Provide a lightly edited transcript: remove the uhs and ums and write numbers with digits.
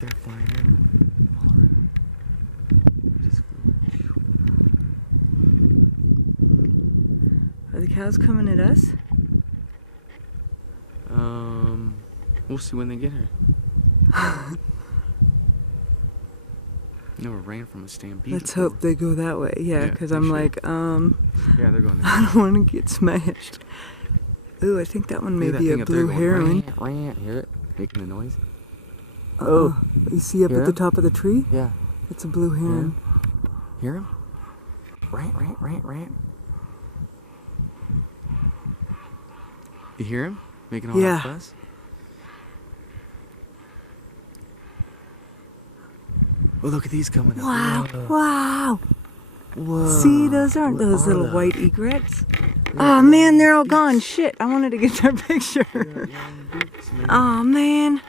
They're flying in all around. Just... Are the cows coming at us? We'll see when they get here. Never ran from a stampede. Let's before. hope they go that way. Yeah, because I'm should. like, Yeah, they're going there. I don't want to get smashed. Ooh, I think that one may be a blue heron. Rant. Hear it? Making the noise. Oh, you see up at the top of the tree? Yeah. It's a blue heron. Hear him? Rant. You hear him? Making all that fuss? Oh, look at these coming up. Wow, wow. Whoa. See, those aren't those little white egrets. Oh man, they're all gone. Shit, I wanted to get their picture. Oh man.